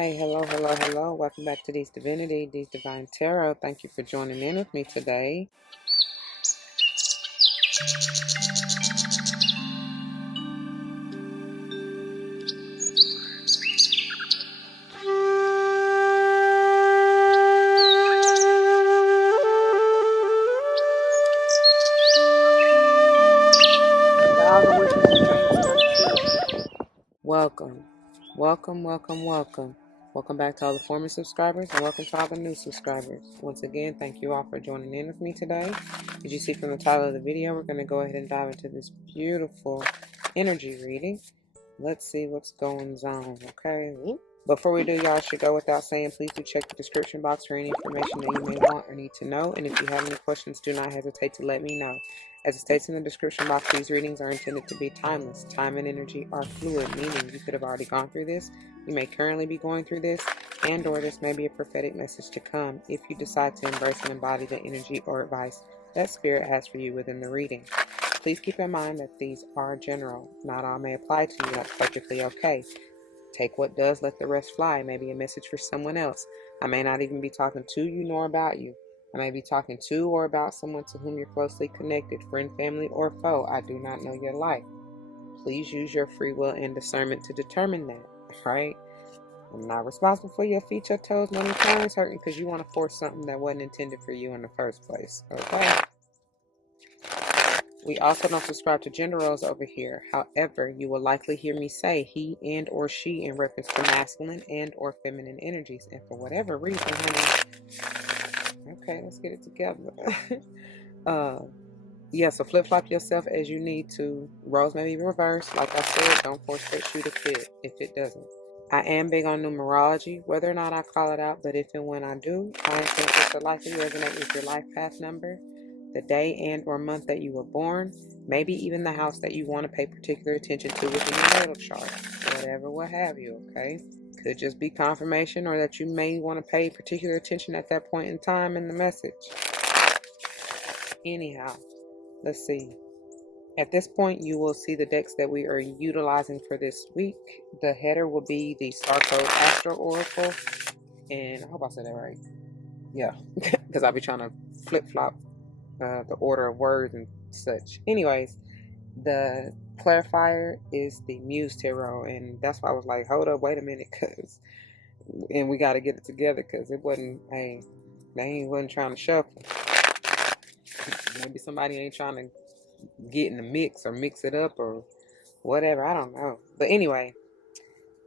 Hi, hello, hello, hello. Welcome back to These Divinity, These Divine Tarot. Thank you for joining in with me today. Welcome, welcome, welcome, welcome. Welcome back to all the former subscribers and welcome to all the new subscribers. Once again, thank you all for joining in with me today. As you see from the title of the video, we're going to go ahead and dive into this beautiful energy reading. Let's see what's going on, okay? Before we do, y'all should go without saying, please do check the description box for any information that you may want or need to know. And if you have any questions, do not hesitate to let me know. As it states in the description box, these readings are intended to be timeless. Time and energy are fluid, meaning you could have already gone through this, you may currently be going through this, and or this may be a prophetic message to come if you decide to embrace and embody the energy or advice that Spirit has for you within the reading. Please keep in mind that these are general. Not all may apply to you. That's perfectly okay. Take what does, let the rest fly. Maybe a message for someone else. I may not even be talking to you nor about you. I may be talking to or about someone to whom you're closely connected, friend, family, or foe. I do not know your life. Please use your free will and discernment to determine that, right? I'm not responsible for your feet, your toes, money, turns hurting because you want to force something that wasn't intended for you in the first place, okay? We also don't subscribe to gender roles over here. However, you will likely hear me say he and or she in reference to masculine and or feminine energies. And for whatever reason, honey, okay, let's get it together. Yeah, so flip-flop yourself as you need to. Roles may be reversed. Like I said, don't force that shoe to fit if it doesn't. I am big on numerology, whether or not I call it out, but if and when I do, I intend this to likely resonate with your life path number, the day and or month that you were born, maybe even the house that you want to pay particular attention to within your natal chart, whatever, what have you, okay? Could just be confirmation or that you may want to pay particular attention at that point in time in the message. Anyhow, let's see. At this point, you will see the decks that we are utilizing for this week. The header will be the Starcodes Astro Oracle, and I hope I said that right. Yeah, because I'll be trying to flip-flop the order of words and such. Anyways, the clarifier is the Muse Tarot, and that's why I was like, hold up, wait a minute, and we got to get it together, because it wasn't, hey, they wasn't trying to shuffle. Maybe somebody ain't trying to get in the mix or mix it up or whatever, I don't know. But anyway,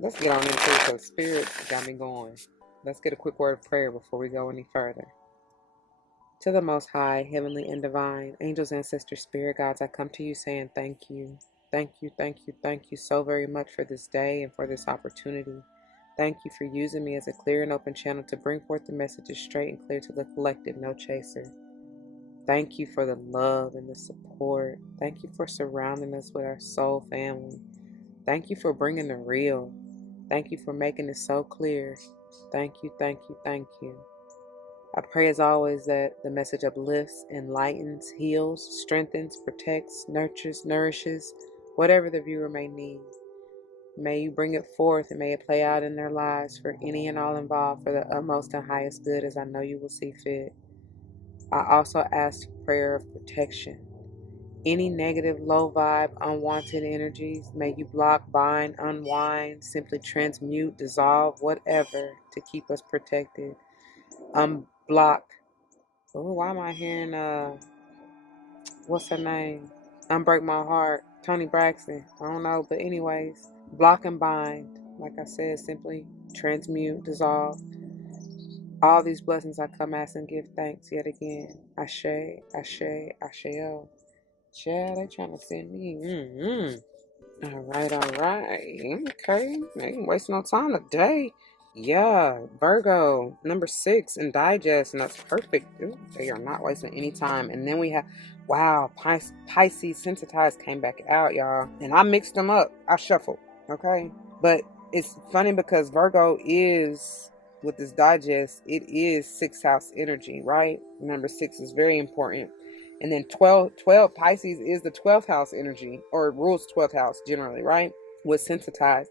let's get on into it because Spirit got me going. Let's get a quick word of prayer before we go any further. To the Most High, Heavenly and Divine, angels, ancestors, spirit guides, I come to you saying thank you. Thank you, thank you, thank you so very much for this day and for this opportunity. Thank you for using me as a clear and open channel to bring forth the messages straight and clear to the collective, no chaser. Thank you for the love and the support. Thank you for surrounding us with our soul family. Thank you for bringing the real. Thank you for making it so clear. Thank you, thank you, thank you. I pray as always that the message uplifts, enlightens, heals, strengthens, protects, nurtures, nourishes, whatever the viewer may need. May you bring it forth and may it play out in their lives for any and all involved for the utmost and highest good as I know you will see fit. I also ask prayer of protection. Any negative, low vibe, unwanted energies, may you block, bind, unwind, simply transmute, dissolve, whatever to keep us protected. Unblock. Oh, why am I hearing, what's her name? Unbreak My Heart, Tony Braxton. I don't know, but anyways, block and bind. Like I said, simply transmute, dissolve. All these blessings I come ask and give thanks yet again. Ashe, Ashe, Asheo. Chad, they trying to send me. All right. Okay. They ain't wasting no time today. Yeah, Virgo, number 6 in digest, and that's perfect. Ooh, they are not wasting any time. And then we have, wow, Pisces sensitized came back out, y'all. And I mixed them up. I shuffled, okay? But it's funny because Virgo is, with this digest, it is 6th house energy, right? Number 6 is very important. And then 12 Pisces is the 12th house energy, or it rules 12th house generally, right? With sensitized.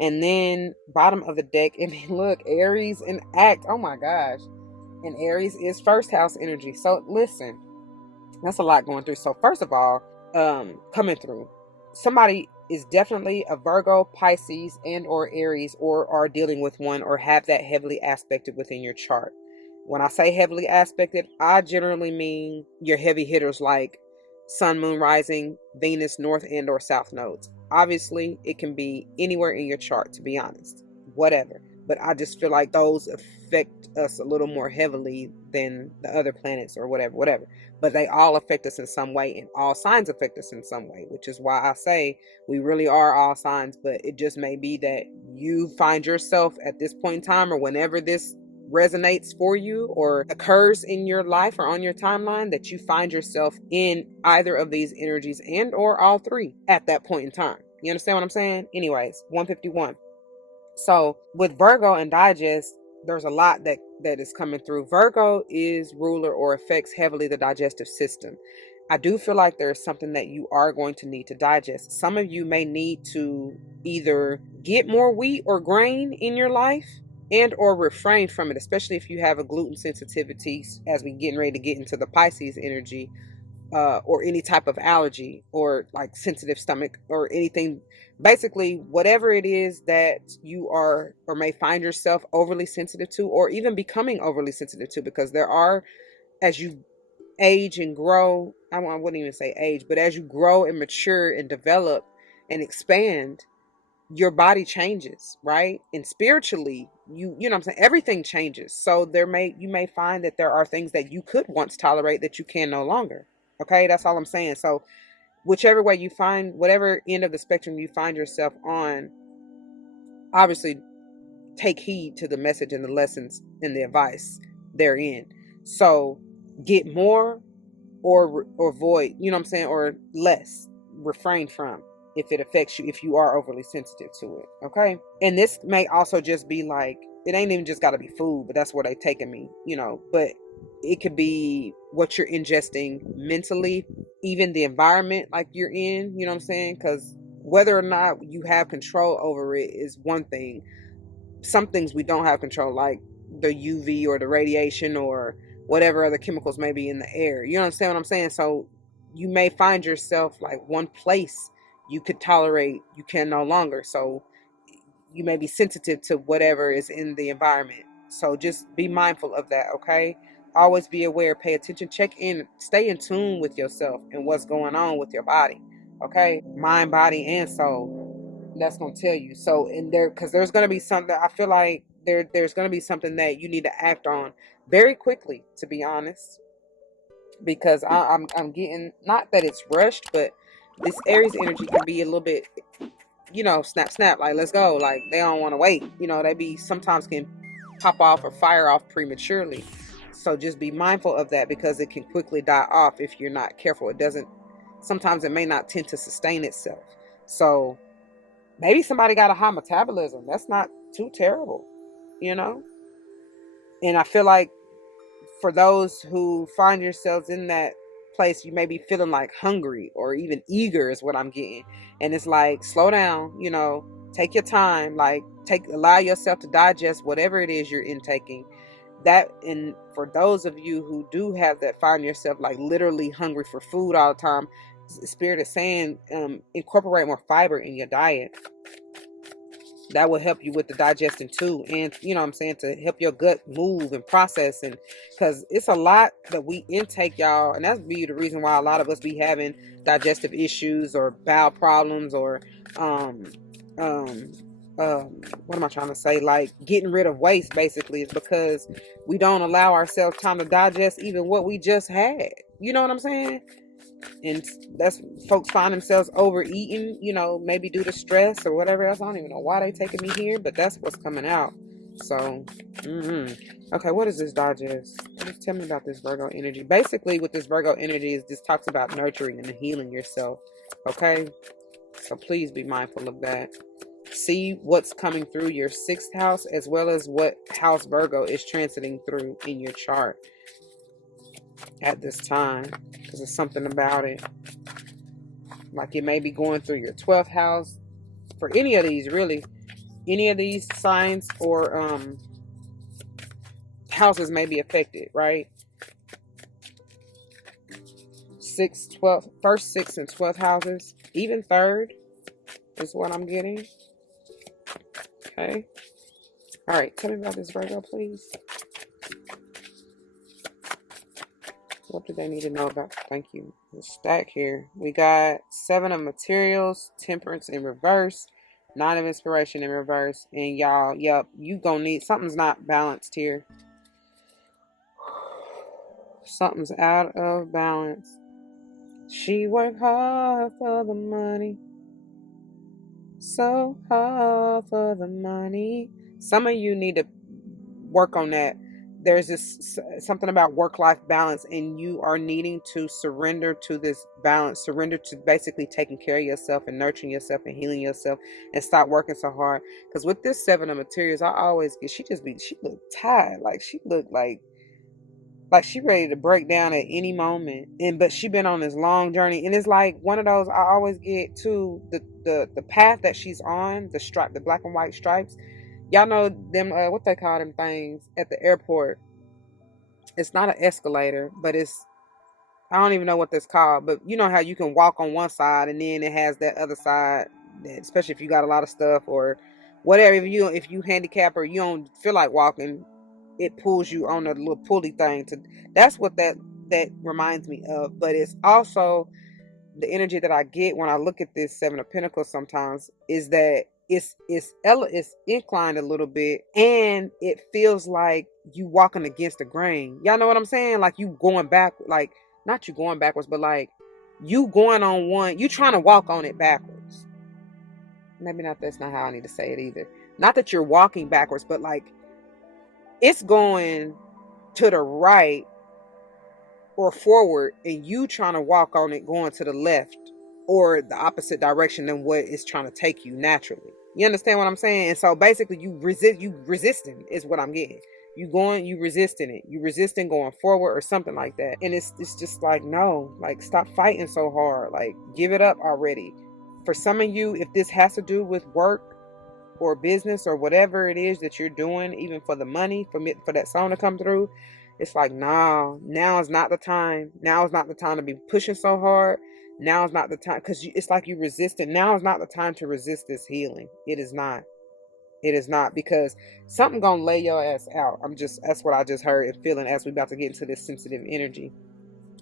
And then bottom of the deck, and then look, Aries and act. Oh my gosh. And Aries is first house energy. So listen, that's a lot going through. So first of all, coming through, somebody is definitely a Virgo, Pisces, and or Aries, or are dealing with one, or have that heavily aspected within your chart. When I say heavily aspected, I generally mean your heavy hitters like Sun, Moon, Rising, Venus, North and or South nodes. Obviously, it can be anywhere in your chart, to be honest, whatever. But I just feel like those affect us a little more heavily than the other planets or whatever. But they all affect us in some way, and all signs affect us in some way, which is why I say we really are all signs. But it just may be that you find yourself at this point in time, or whenever this resonates for you or occurs in your life or on your timeline, that you find yourself in either of these energies and or all three at that point in time. You understand what I'm saying? Anyways, 151. So with Virgo and digest, there's a lot that is coming through. Virgo is ruler or affects heavily the digestive system. I do feel like there's something that you are going to need to digest. Some of you may need to either get more wheat or grain in your life and or refrain from it, especially if you have a gluten sensitivity, as we getting ready to get into the Pisces energy, or any type of allergy or like sensitive stomach or anything. Basically, whatever it is that you are or may find yourself overly sensitive to, or even becoming overly sensitive to, because there are, as you age and grow, I wouldn't even say age, but as you grow and mature and develop and expand, your body changes, right? And spiritually, you know what I'm saying, everything changes. So you may find that there are things that you could once tolerate that you can no longer. Okay, that's all I'm saying. So whichever way you find, whatever end of the spectrum you find yourself on, obviously take heed to the message and the lessons and the advice therein. So get more or avoid, you know what I'm saying, or less, refrain from, if it affects you, if you are overly sensitive to it. Okay. And this may also just be like, it ain't even just got to be food, but that's where they taking me, you know, but it could be what you're ingesting mentally, even the environment like you're in, you know what I'm saying? Because whether or not you have control over it is one thing. Some things we don't have control, like the UV or the radiation or whatever other chemicals may be in the air. You understand what I'm saying? So you may find yourself like one place you could tolerate, you can no longer. So you may be sensitive to whatever is in the environment. So just be mindful of that, okay? Always be aware, pay attention, check in, stay in tune with yourself and what's going on with your body, okay? Mind, body, and soul. That's going to tell you. So in there, because there's going to be something, I feel like there's going to be something that you need to act on very quickly, to be honest, because I'm getting, not that it's rushed, but this Aries energy can be a little bit, you know, snap, like let's go, like they don't want to wait, you know, they be sometimes can pop off or fire off prematurely. So just be mindful of that, because it can quickly die off if you're not careful. It doesn't, sometimes it may not tend to sustain itself. So maybe somebody got a high metabolism. That's not too terrible, you know? And I feel like for those who find yourselves in that place, you may be feeling like hungry or even eager is what I'm getting. And it's like, slow down, you know, take your time, like allow yourself to digest whatever it is you're intaking. That, and for those of you who do have that, find yourself like literally hungry for food all the time, Spirit is saying, incorporate more fiber in your diet. That will help you with the digestion too, and you know what I'm saying, to help your gut move and process. And because it's a lot that we intake, y'all, and that's be the reason why a lot of us be having digestive issues or bowel problems, or what am I trying to say, like getting rid of waste, basically, is because we don't allow ourselves time to digest even what we just had. You know what I'm saying? And that's, folks find themselves overeating, you know, maybe due to stress or whatever else. I don't even know why they taking me here, but that's what's coming out. So okay, what is this digest? Just tell me about this Virgo energy. Basically, with this Virgo energy, is this talks about nurturing and healing yourself. Okay, so please be mindful of that. See what's coming through your 6th house, as well as what house Virgo is transiting through in your chart at this time, because there's something about it. Like it may be going through your 12th house, for any of these really, any of these signs or houses may be affected, right? 6, 12, first, 6, and 12th houses, even third is what I'm getting. Okay. All right. Tell me about this Virgo, please. What do they need to know about? Thank you. The stack here. We got 7 of materials, temperance in reverse, 9 of inspiration in reverse. And y'all, yep, you gonna need, something's not balanced here. Something's out of balance. She worked hard for the money. So hard for the money. Some of you need to work on that. There's this something about work-life balance, and you are needing to surrender to this balance, surrender to basically taking care of yourself and nurturing yourself and healing yourself, and stop working so hard. Because with this 7 of materials, I always get, she looked tired, like she looked like she ready to break down at any moment. And but she been on this long journey, and it's like one of those, I always get to the path that she's on, the black and white stripes. Y'all know them, what they call them things at the airport. It's not an escalator, but it's, I don't even know what that's called. But you know how you can walk on one side and then it has that other side, especially if you got a lot of stuff or whatever. If you handicap or you don't feel like walking, it pulls you on a little pulley thing. That's what that reminds me of. But it's also the energy that I get when I look at this 7 of Pentacles sometimes is that it's inclined a little bit, and it feels like you walking against the grain. Y'all know what I'm saying? Like you going back, like not you going backwards, but like you going on one, you trying to walk on it backwards. Maybe not, that's not how I need to say it either. Not that you're walking backwards, but like it's going to the right or forward, and you trying to walk on it going to the left or the opposite direction than what it's trying to take you naturally. You understand what I'm saying? And so basically you resisting is what I'm getting. You resisting it. You resisting going forward or something like that. And it's just like, no, like stop fighting so hard. Like give it up already. For some of you, if this has to do with work or business or whatever it is that you're doing, even for the money, for that song to come through, it's like, nah, now is not the time. Now is not the time to be pushing so hard. Now is not the time, because it's like you resist it. Now is not the time to resist this healing. It is not. It is not, because something gonna lay your ass out. That's what I just heard and feeling as we about to get into this sensitive energy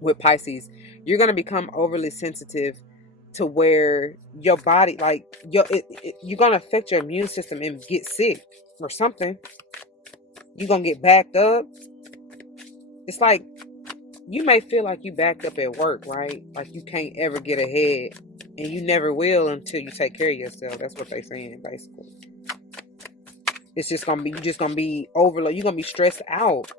with Pisces. You're gonna become overly sensitive to where your body, like you're gonna affect your immune system and get sick or something. You're gonna get backed up. It's like you may feel like you backed up at work, right? Like you can't ever get ahead, and you never will until you take care of yourself. That's what they're saying, basically. It's just gonna be, you're just gonna be overloaded. You're gonna be stressed out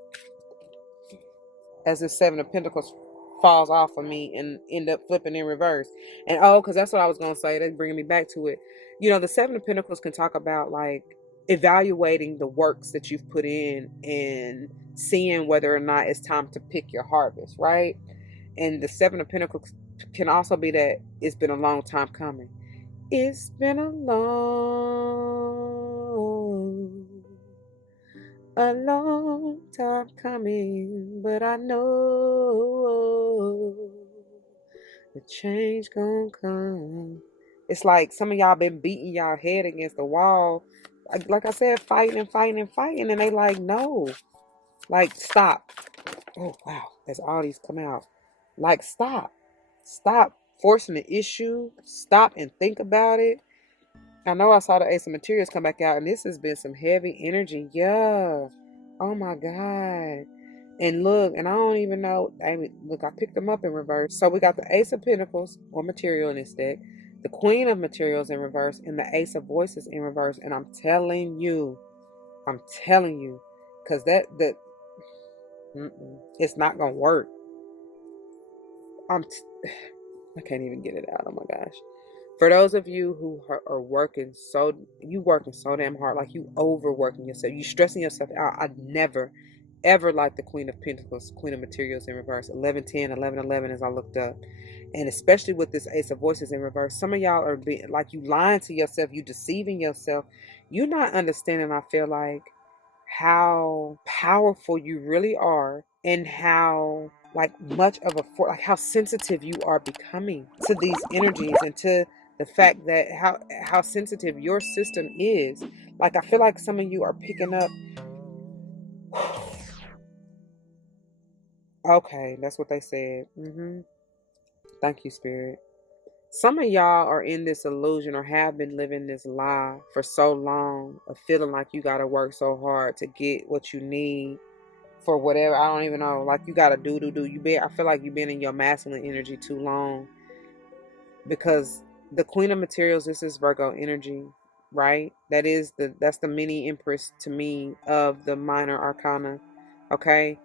as the 7 of Pentacles falls off of me and end up flipping in reverse. And because that's what I was gonna say. That's bringing me back to it. You know, the 7 of Pentacles can talk about like evaluating the works that you've put in and seeing whether or not it's time to pick your harvest, right? And the 7 of Pentacles can also be that it's been a long time coming. It's been a long time coming, but I know the change gonna come. It's like some of y'all been beating y'all head against the wall, like I said, fighting, and they like, no, like stop. Oh wow, as all these come out, like stop forcing the issue. Stop and think about it. I know I saw the Ace of Materials come back out, and this has been some heavy energy. Yeah. Oh my God. And look, and I don't even know. Look, I picked them up in reverse. So we got the Ace of Pentacles or material in this deck, the Queen of Materials in reverse, and the Ace of Voices in reverse. And I'm telling you, because it's not gonna work. I can't even get it out. Oh my gosh. For those of you who are working so damn hard, like you overworking yourself, you stressing yourself out. I never, ever liked the Queen of Pentacles, Queen of Materials in reverse. 11-10, 11-11 as I looked up. And especially with this Ace of Voices in reverse, some of y'all are being, like, you lying to yourself, you deceiving yourself, You're not understanding, I feel like, how powerful you really are, and how like much of a like how sensitive you are becoming to these energies, and to the fact that how sensitive your system is. Like, I feel like some of you are picking up. Okay, that's what they said. Thank you, Spirit. Some of y'all are in this illusion, or have been living this lie for so long, of feeling like you got to work so hard to get what you need for whatever. I don't even know. Like, you got to do. I feel like you've been in your masculine energy too long, because the Queen of Materials, this is Virgo energy, right? That's the mini empress to me of the minor arcana. Okay.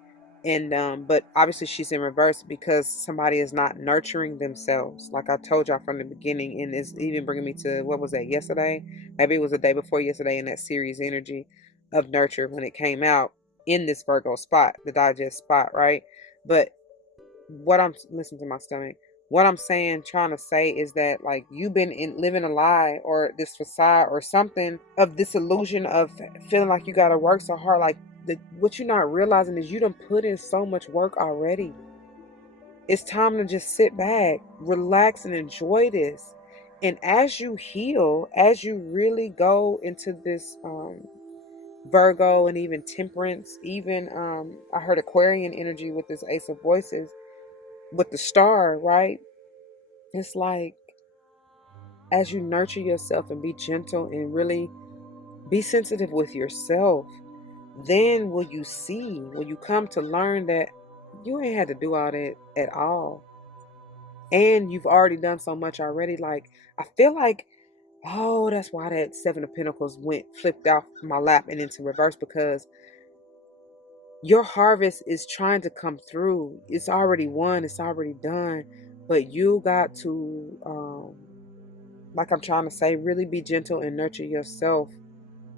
And but obviously she's in reverse because somebody is not nurturing themselves, like I told y'all from the beginning. And it's even bringing me to, what was that, yesterday? Maybe it was the day before yesterday, in that series energy of nurture, when it came out in this Virgo spot, the digest spot, right? But what I'm listening to my stomach. What I'm saying, trying to say, is that, like, you've been living a lie, or this facade or something, of this illusion of feeling like you gotta work so hard. Like, what you're not realizing is you done put in so much work already. It's time to just sit back, relax, and enjoy this. And as you heal, as you really go into this Virgo, and even Temperance, even I heard Aquarian energy with this Ace of Voices, with the star, right? It's like, as you nurture yourself and be gentle and really be sensitive with yourself, then will you come to learn that you ain't had to do all that at all. And you've already done so much already. Like, I feel like, oh, that's why that Seven of Pentacles flipped off my lap and into reverse, because your harvest is trying to come through. It's already won, it's already done. But you got to like I'm trying to say, really be gentle and nurture yourself,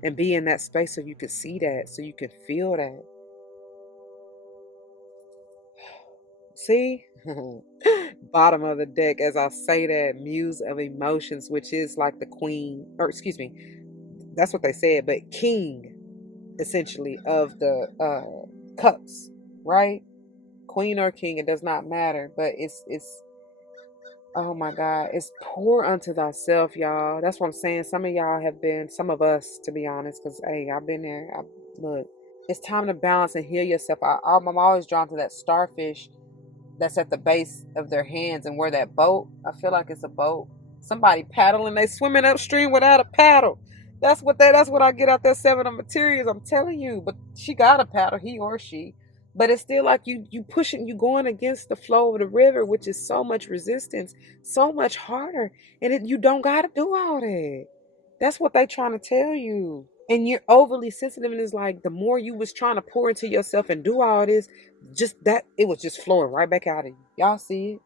and be in that space so you can see that, so you can feel that. See? Bottom of the deck, as I say that, Muse of Emotions, which is like the queen, or excuse me, that's what they said, but king, essentially, of the cups, right? Queen or king, it does not matter, but it's oh my God, it's pour unto thyself, y'all. That's what I'm saying. Some of y'all have been, some of us, to be honest, because, hey, I've been there. Look, it's time to balance and heal yourself. I'm always drawn to that starfish that's at the base of their hands, and where that boat, I feel like it's a boat. Somebody paddling, they swimming upstream without a paddle. That's what I get out that Seven of Materials, I'm telling you. But she got a paddle, he or she. But it's still like you pushing, you going against the flow of the river, which is so much resistance, so much harder. And you don't gotta do all that. That's what they trying to tell you. And you're overly sensitive, and it's like, the more you was trying to pour into yourself and do all this, just that, it was just flowing right back out of you. Y'all see it?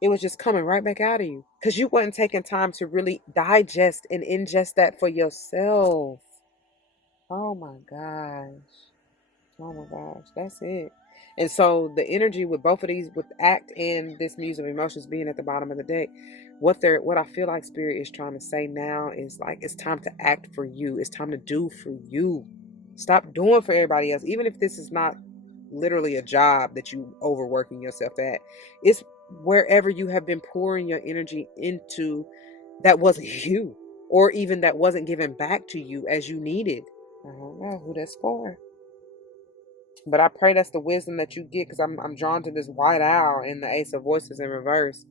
It was just coming right back out of you, because you wasn't taking time to really digest and ingest that for yourself. Oh my gosh. Oh my gosh, that's it. And so the energy with both of these, with act and this Muse of Emotions being at the bottom of the deck, what I feel like Spirit is trying to say now is, like, it's time to act for you. It's time to do for you. Stop doing for everybody else. Even if this is not literally a job that you overworking yourself at, it's wherever you have been pouring your energy into that wasn't you, or even that wasn't given back to you as you needed. I don't know who that's for. But I pray that's the wisdom that you get, because I'm drawn to this white owl and the Ace of Voices in reverse.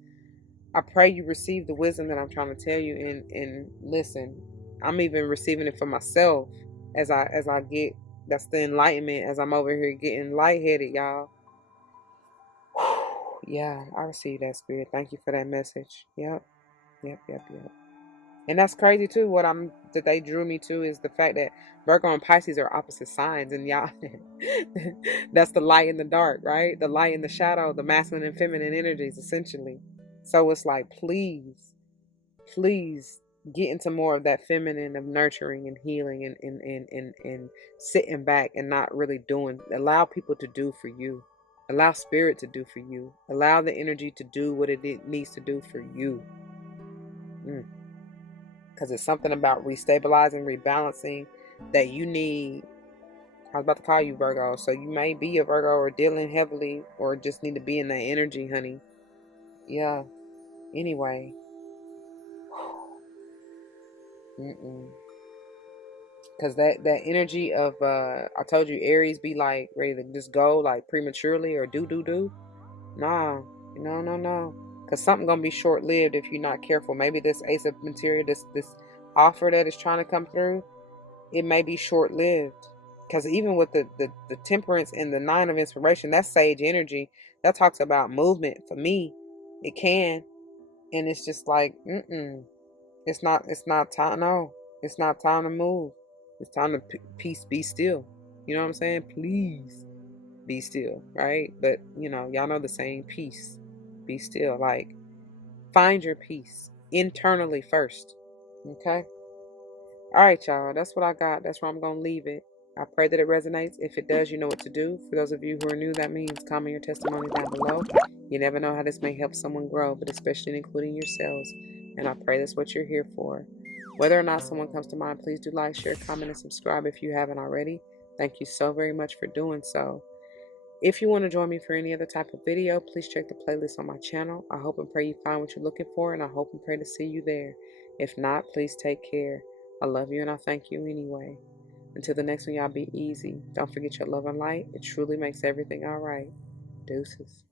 I pray you receive the wisdom that I'm trying to tell you, and listen. I'm even receiving it for myself as I get, that's the enlightenment, as I'm over here getting lightheaded, y'all. Yeah, I receive that, Spirit. Thank you for that message. Yep. And that's crazy too. That they drew me to is the fact that Virgo and Pisces are opposite signs, and y'all, that's the light and the dark, right? The light and the shadow, the masculine and feminine energies, essentially. So it's like, please get into more of that feminine, of nurturing and healing, and sitting back and not really doing. Allow people to do for you. Allow Spirit to do for you. Allow the energy to do what it needs to do for you. because it's something about restabilizing, rebalancing that you need. I was about to call you Virgo, so you may be a Virgo or dealing heavily or just need to be in that energy, honey. Yeah. Anyway. Because that energy of, I told you Aries be like ready to just go like prematurely or do. Nah. No. Because something going to be short-lived if you're not careful. Maybe this Ace of Material, this offer that is trying to come through, it may be short-lived. Because even with the Temperance and the Nine of Inspiration, that's sage energy. That talks about movement. For me, it can. And it's just like, It's not time. No, it's not time to move. It's time to peace, be still. You know what I'm saying? Please be still, right? But, y'all know the saying, peace, be still. Like, find your peace internally first. Okay? All right, y'all. That's what I got. That's where I'm going to leave it. I pray that it resonates. If it does, you know what to do. For those of you who are new, that means comment your testimony down below. You never know how this may help someone grow, but especially including yourselves. And I pray that's what you're here for. Whether or not someone comes to mind, please do like, share, comment, and subscribe if you haven't already. Thank you so very much for doing so. If you want to join me for any other type of video, please check the playlist on my channel. I hope and pray you find what you're looking for, and I hope and pray to see you there. If not, please take care. I love you and I thank you anyway. Until the next one, y'all be easy. Don't forget your love and light. It truly makes everything all right. Deuces.